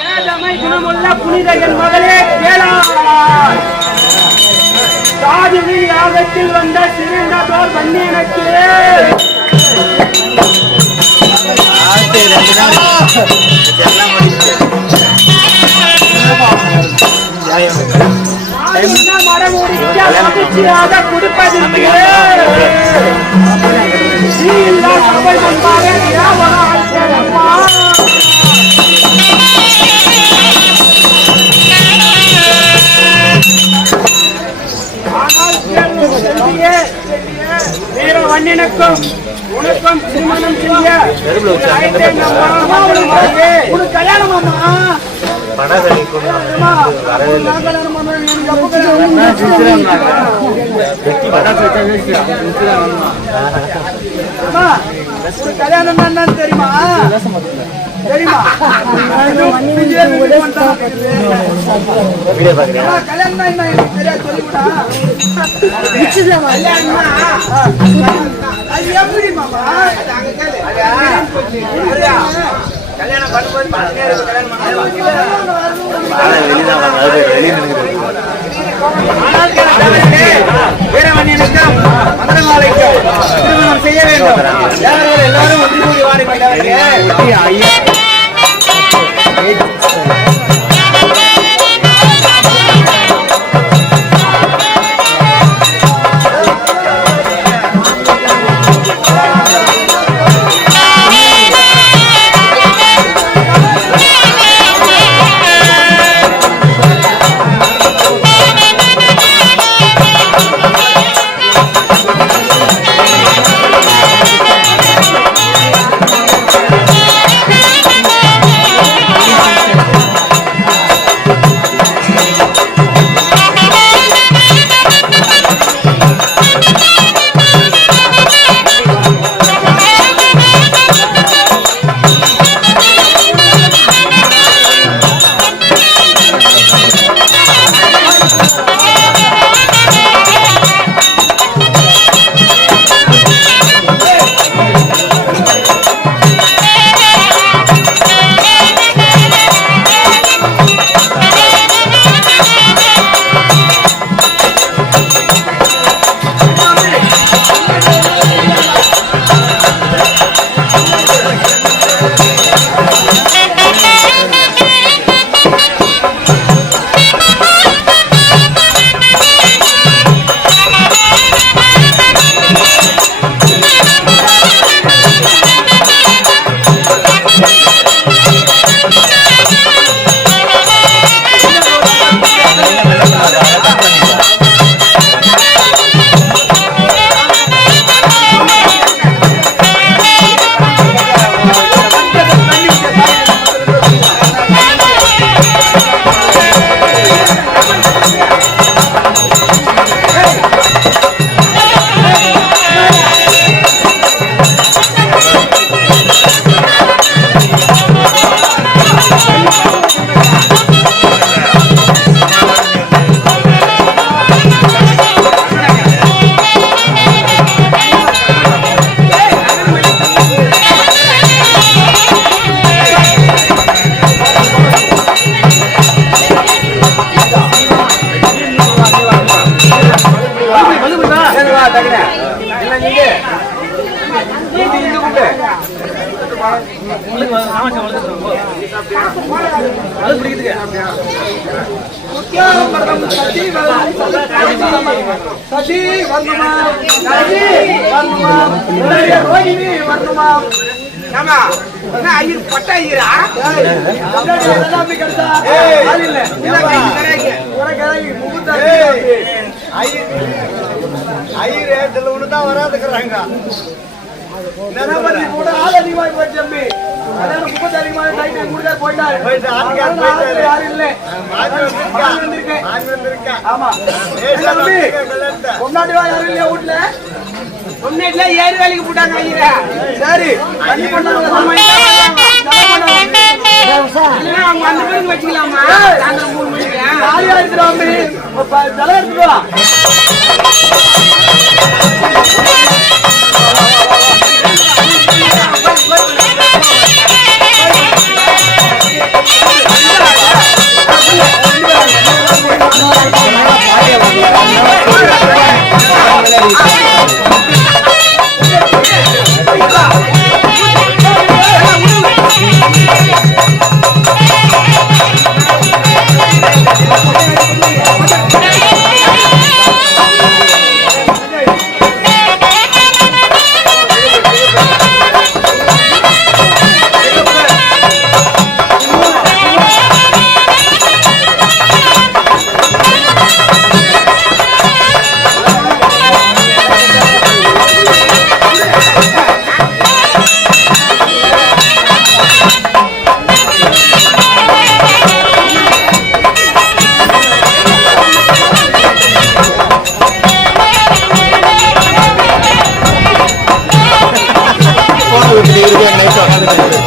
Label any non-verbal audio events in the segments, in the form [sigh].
வேதமை குணமுள்ள புனித என் மகளே யாகத்தில் வந்த சிறந்ததோர் வன்னியனுக்கு. ஆளுநர் மரமுடிக்க மகிழ்ச்சியாக கொடுப்பதற்கு நீ சபை முன்பாக நிராமரம் உனக்கும் திருமணம் செய்ய உனக்கு கல்யாணம் அம்மா அம்மா, நான் கல்யாணம் என்னன்னு தெரியுமா தெரியுமா இங்கேயே என்ன தெரியாது சொல்லிவிடா அது எப்படி மாமா திருமணம் செய்ய வேண்டும். எல்லாரும் ஒன்று கூடி வாடிப்பட்டவர்களே சசி ஆமா என்ன ஐயர் பட்ட ஐயரா கிடைச்சா இல்ல உனக்கு தான் வராதுக்குறாங்க நிலவரி கூட ஆள் அதிகமாகி போச்சு தம்பி முப்பத்தி டைட்டு முடிஞ்சா போயிட்டாரு அதனால போயிட்டாரு? யாரும் இல்லை வந்திருக்கேன். ஆமா தம்பி. கொண்டாடிவா யாரும் இல்லையா வீட்டுல சொன்னேட்ல ஏறி வேலைக்கு போட்டாங்க ஐயா சரி. தண்ணி கொண்டு [laughs] அவங்க அந்த மாதிரி வச்சுக்கலாமா? சாயந்தரம் மூணு மணிக்கு? ஜாலியா இருக்கிறோம் தலை எடுத்துக்கலாம் Oh, ஆ என்னை இருக்கு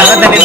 நல்ல தண்ணி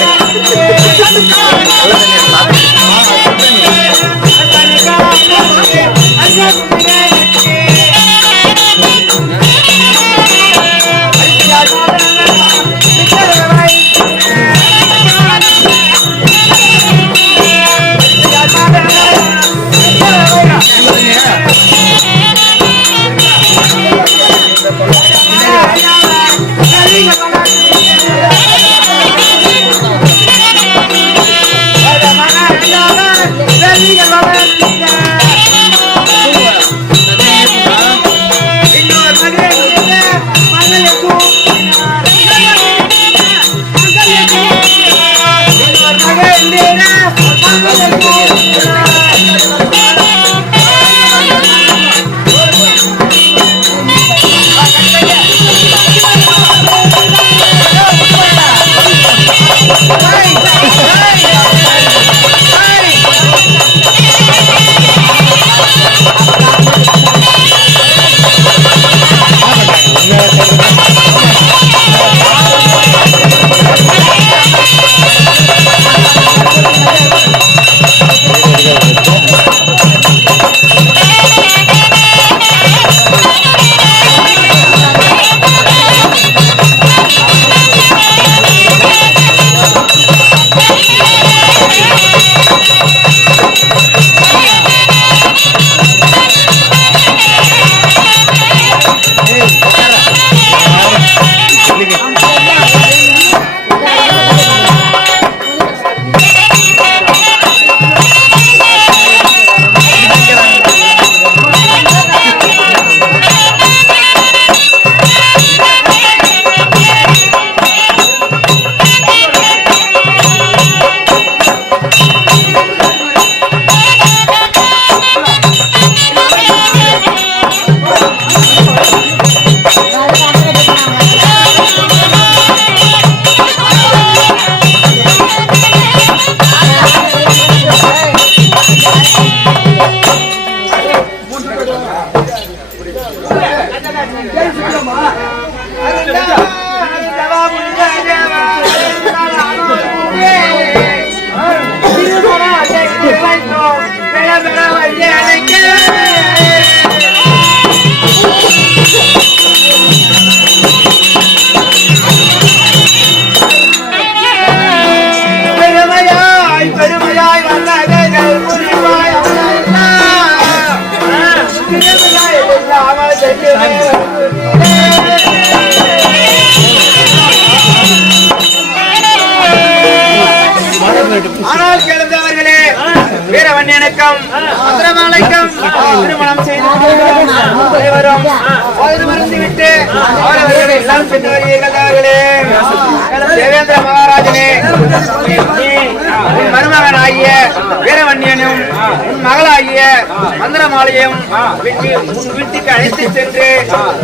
மந்திரமாலையும் வீட்டு உன் வீட்டுக்கு அழைத்து சென்று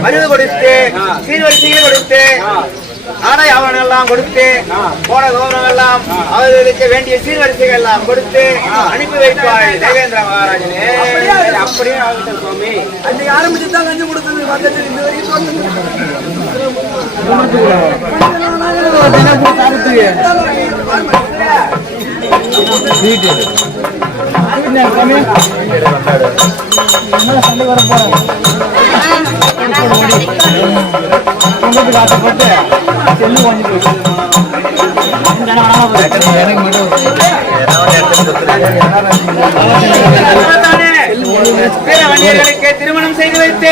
மருந்து கொடுத்து சீர்வரிசைகள் கொடுத்து ஆடை ஆவணம் எல்லாம் கொடுத்து போன கௌரவம் எல்லாம் அவர்களுக்கு வேண்டிய சீர்வரிசைகள் எல்லாம் கொடுத்து அனுப்பி வைப்பாய் தேவேந்திர மகாராஜனே. அப்படியே? ஆகட்டும் சுவாமி. அன்னைக்கு ஆரம்பிச்சு தான் லஞ்சம் கொடுத்தது வந்துட்டு இந்த வரைக்கும் வீட்டு சண்டை வர போறேன் ஆசைப்பட்டு செல்லு வாங்கிட்டு எனக்கு மட்டும் திருமணம் செய்து வைத்து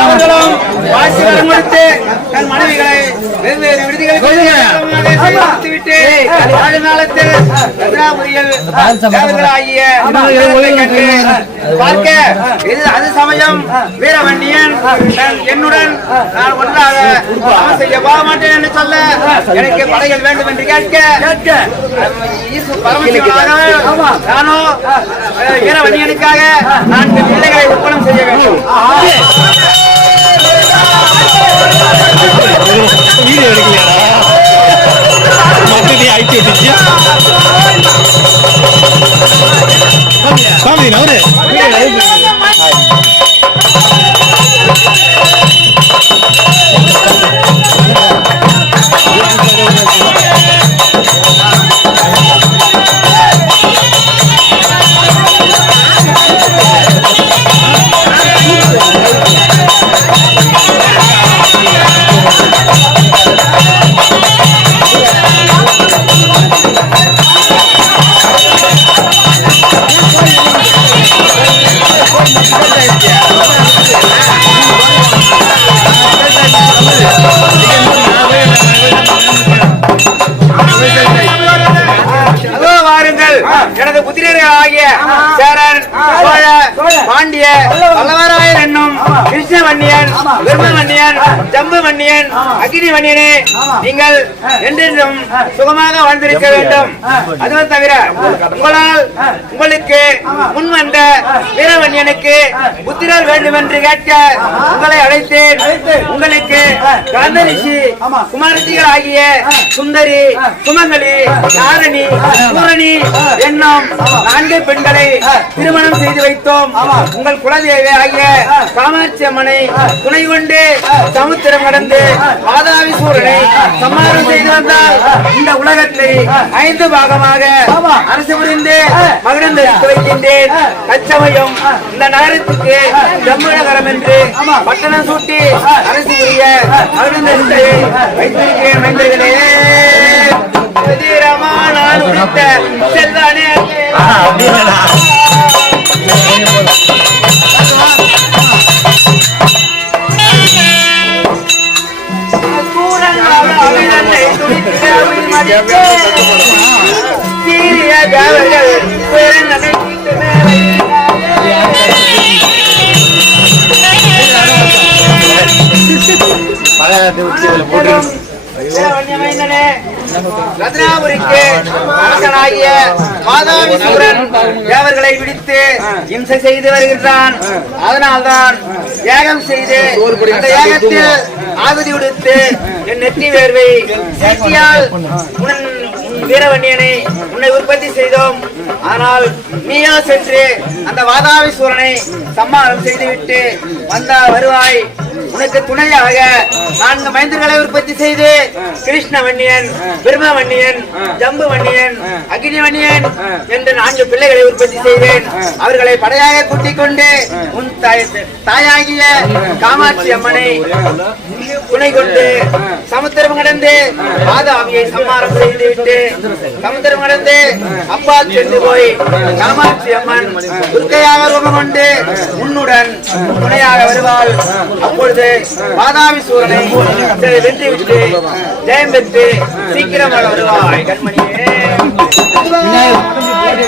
அவர்களும் வாசி வரம் கொடுத்து தன் மனைவிகளை வெவ்வேறு விடுதிகளுக்கு விட்டு பார்க்க இது அது சமயம் வீரவன்னியன் என்னுடன் நான் ஒன்றாக செய்ய போக மாட்டேன் என்று சொல்ல எனக்கு படைகள் வேண்டும் என்று கேட்க. பரமசிவனாக நானோ அஹ், வீரவன்னியனுக்காக நான்கு பிள்ளைகளை ஒப்பனம் செய்ய வேண்டும். வீடியோ எடுக்கலையாடா? மொத்தத்தையும் அழிச்சு விட்டுச்சு சாமி நவரு. பல்லவராயர் என்னும் கிருஷ்ணவன்னியன் விருமவன்னியன் ஜம்புவன்னியன் அக்னிவன்னியனே நீங்கள் என்றென்றும் சுகமாக வாழ்ந்திருக்க வேண்டும். அதுவும் தவிர உங்களால் உங்களுக்கு முன் வந்த வீரவன்னியனுக்கு புத்திரர் வேண்டும் என்று கேட்க உங்களை அழைத்தேன். உங்களுக்கு கந்த ரிஷி குமாரத்திகள் ஆகிய சுந்தரி சுமங்கலி நாரணி பூரணி என்னும் நான்கு பெண்களை திருமணம் செய்து வைத்தோம். உங்கள் குலதேவி ஆகிய காமாட்சி அம்மனை துணை கொண்டு சமுத்திரம் கடந்து மாதாவி சூரனை சம்மாரம் செய்து வந்தால் இந்த உலகத்தை ஐந்து பாகமாக அரசு புரிந்து மகிழ்ந்து வைக்கின்றேன். தற்சமயம் இந்த நகரத்துக்கு ஜம்மு நகரம் என்று பட்டணம் சூட்டி அரசு புரிய மகிழ்ந்து வைத்திருக்கிறேன் மைந்தர்களே செல்வானே அப்படின்னா சூரனாக அவிழந்தை துடித்த சீரிய தேவர்கள் பேரனை மீட்டு மேலே பழைய போட்டு ரத்னாபுரிக்கு அரசனாகிய மாதாவி சூரன் தேவர்களை விடுத்து இம்சை செய்து வருகின்றான். அதனால்தான் ஏகம் செய்து அந்த ஏகத்தில் ஆகுதி விடுத்து என் நெற்றி வேர்வை சீட்டியால் உன் வீரவன்யனை உன்னை உற்பத்தி செய்தோம். ஆனால் நீயா சென்று அந்த வாதாவி சூரனை சம்மானம் செய்துவிட்டு வந்த வருவாய். உனக்கு துணையாக நான்கு மைந்தர்களை உற்பத்தி செய்து கிருஷ்ணவன்னியன் பிரம்மவன்னியன் ஜம்புவன்னியன் அக்னிவன்னியன் என்று நான்கு பிள்ளைகளை உற்பத்தி செய்தேன் அவர்களை படையாக கூட்டிக் கொண்டு உன் தாய் தாயாகிய காமாட்சி அம்மனை துணை கொண்டு சமுத்திரம் கடந்து மாதாமியை சம்மாரம் செய்துவிட்டு சமுத்திரம் கடந்து அப்பா சென்று போய் காமாட்சி அம்மன் துர்க்கையாக ரூபம் கொண்டு உன்னுடன் துணையாக வருவாள். அப்பொழுது மாதாவி சூரனை வெற்றி விட்டு ஜெயம் பெற்று சீக்கிரம் வருவாய். கண்மணியே. வாள்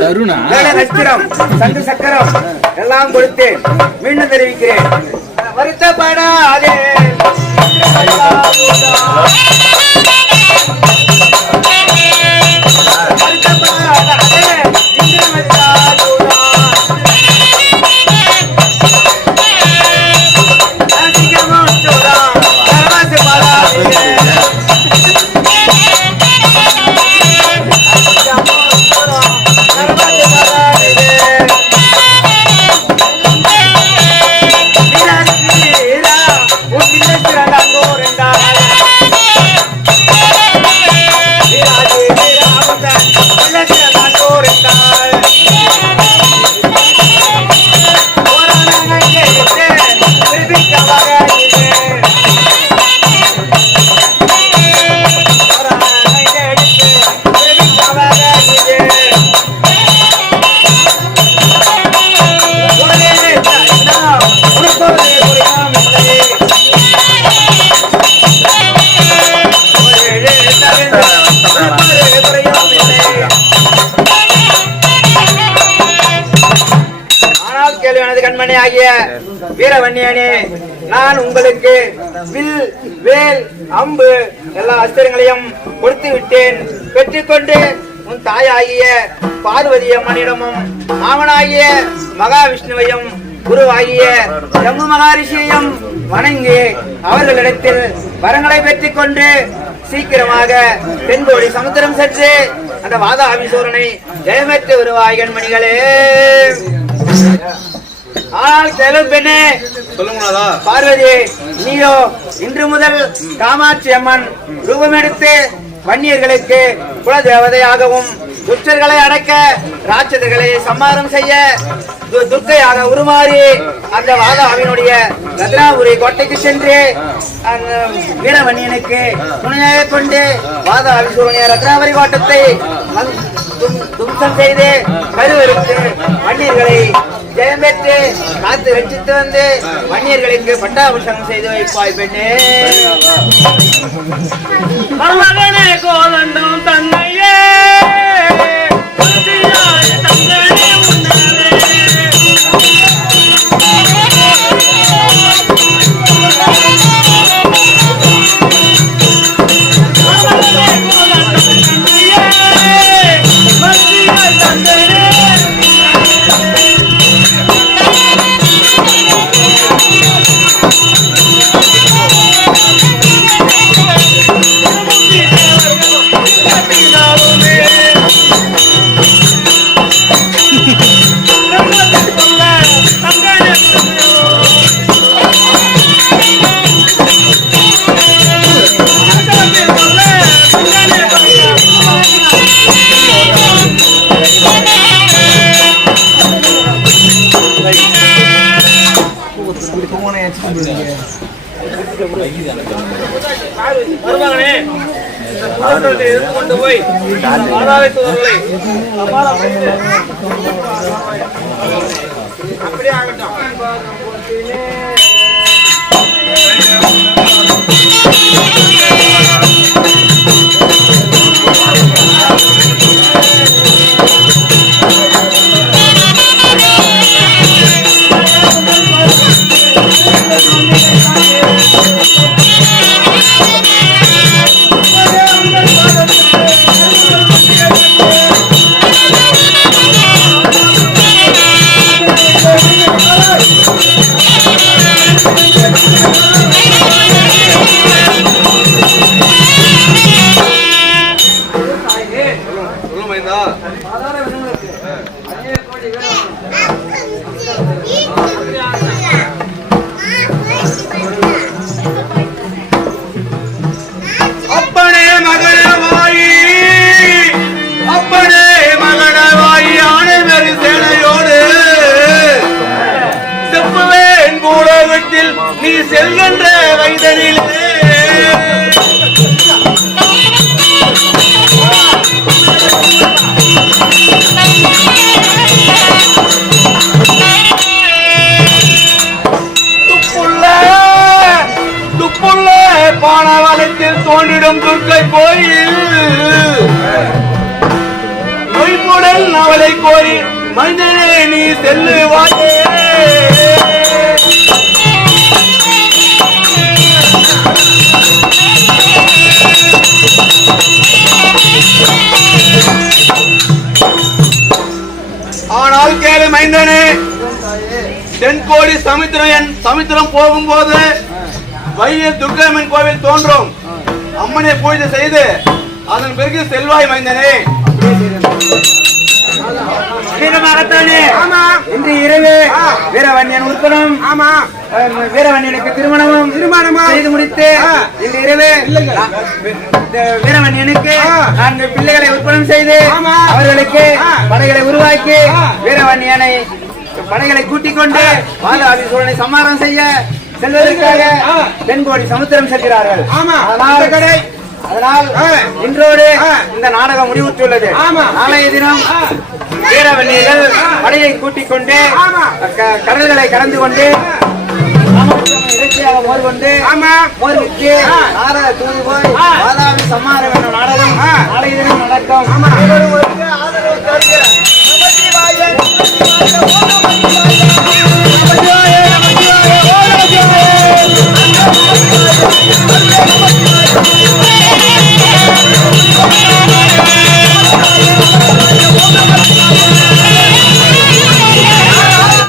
தருணா? வேலை நட்சத்திரம் சங்கு சக்கரம் எல்லாம் கொடுத்தேன். மீண்டும் தெரிவிக்கிறேன். வருத்தப்படாதே. வருத்தப்படாதே. நான் உங்களுக்கு வில் வேல் அம்பு எல்லா அஸ்திரங்களையும் கொடுத்து விட்டேன் பெற்றுக்கொண்டு உன் தாயாகிய பார்வதி அம்மனிடமும் மாமனாகிய மகாவிஷ்ணுவையும் குருவாகிய ஜம்மு மகாரிஷியையும் வணங்கி அவர்களிடத்தில் வரங்களை பெற்றுக்கொண்டு சீக்கிரமாக தென்கோடி சமுத்திரம் சென்று அந்த வாதாபிசூரனை ஜெயமெற்று வருவாய் கண்மணிகளே ஆனால் செல்லும் பெண்ணே. சொல்லுங்களா பார்வதி நீயோ இன்று முதல் காமாட்சி அம்மன் ரூபமெடுத்து வன்னியர்களுக்கு குல தேவதையாகவும் துஷ்டர்களை அடக்க ராட்சதர்களை சம்மாரம் செய்ய துர்க்கையாக உருமாறி அந்த வாதாவினுடைய ரத்னாபுரி கோட்டைக்கு சென்று வீரவன்னியனுக்கு துணையாக கொண்டு வாதாவி சூரனிய ரத்னாபுரி கோட்டத்தை தும்சம் செய்து கருவறுத்து வன்னியர்களை ஜெயம் பெற்று காத்து ரட்சித்து வந்து மன்னியர்களுக்கு பட்டாபிஷேகம் செய்து வைப்பாய் பெண்ணே. கோலண்டும் தன்னையே. தந்தையே சமுத்திரம் சமுத்திரம் போகும்போது வையில் துர்காமன் கோவில் தோன்றும் அம்மனை பூஜை செய்து அதன் பிறகு செல்வாய் மைந்தனே இன்று இரவு வீரவன்யன் உட்படம் ஆமா வீரவன்யனுக்கு திருமணமும் திருமணமும் செய்து முடித்து. இன்று இரவு வீரவன்யனுக்கு. நான்கு பிள்ளைகளை உற்பணம் செய்து. அவர்களுக்கு. படைகளை உருவாக்கி. வீரவன்யனை படைகளை கூட்டிக் கொண்டு பாலாவி சூழலை சமாரம் செய்ய செல்வதற்காக. தென்கோடி சமுத்திரம் செல்கிறார்கள். அதனால் கடை. அதனால். இன்றோடு. இந்த நாடகம் முடிவுற்றுள்ளது. நாளைய தினம் வீரவன்னியர்கள் படையை கூட்டிக் கொண்டு கடல்களை கடந்து கொண்டு இறைச்சியாக மோர் கொண்டு ஆமா மோர் விட்டு ஆற தூவி சம்மார வேணும் நாடகம் நாடகம் நடக்கும். ஆமா.